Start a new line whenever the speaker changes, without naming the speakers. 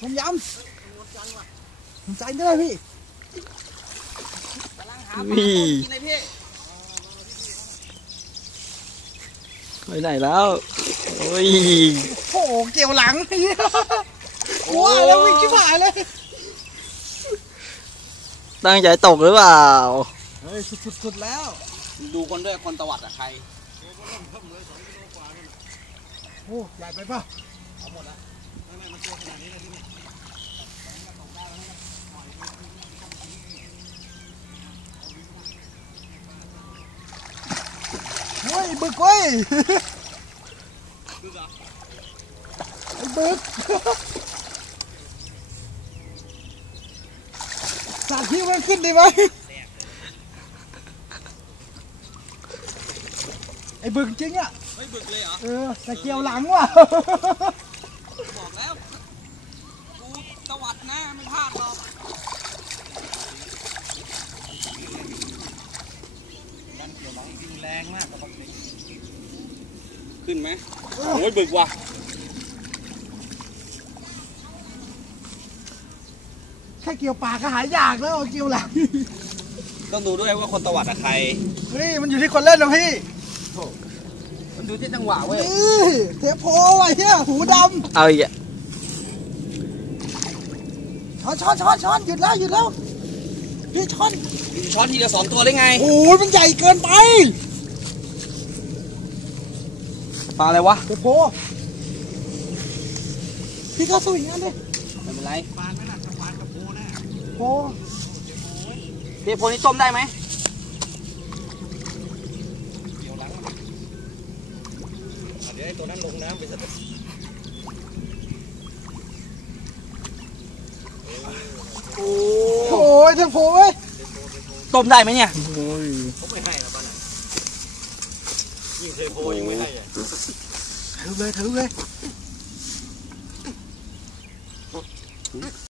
ต้มยำผมใจได้พี่
นี่ไปไหนแล้วโอ้ย
โอ้โหเกี่ยวหลังว้าแล้ววิ่งชิบหายเลย
ตั้งใจตกหรือเปล่า
เฮ้ยสุดๆแล้ว
ดูคนด้วยคนตวัดอะใคร
โอ้ใหญ่ไปป่ะ
เอาหมดละไม่มันตัวขนาดนี้เลยที่นี่
เฮ้ยบึกเว้ยไอ้บึกสาดที่มันขึ้นดีไหมไอ้บึกจริงอ่ะ
ไม่บึกเลยเหรอ
แต่เกี่ยวหลังว่ะ
บอกแล้วกูตวัดนะไม่พลาดหรอกดันเกี่ยวหลังวิ่งแรงมากกับขึ้นไหมโอ้ยบึกว่ะ
แค่เกี่ยวปากก็หายยากแล้วเกี่ยวหลัง
ต้องดูด้วยว่าคนตวัดอะใคร
เฮ้ยมันอยู่ที่คนเล่นนะพี่
มันดูที่จังหวะเว้ย
เทปโพไอ้เหี้ยหูดำ
เอาอีก
ช้อนหยุดแล้วพี่ช้อน
ทีละ2 ตัวได้ไง
โอ้ยมันใหญ่เกินไป
ปลาอะไรวะ
เทปโพพี่ก็สู้อย่างนั้นดิ
ไม่เป็นไรปลาไม่หนักปลากับโพแน่
โพ
เทปโพนี่ต้มได้ไหมเดี๋ยวไอ้ตัวนั้นลงน้ำไปสัก
โอ้ยเทปโพเว้ย
ต้มได้ไหมเนี่ย
เขา
ไม่ให้นะบ้านยิ่งเทปโพยังไม่ให้
ถือเลย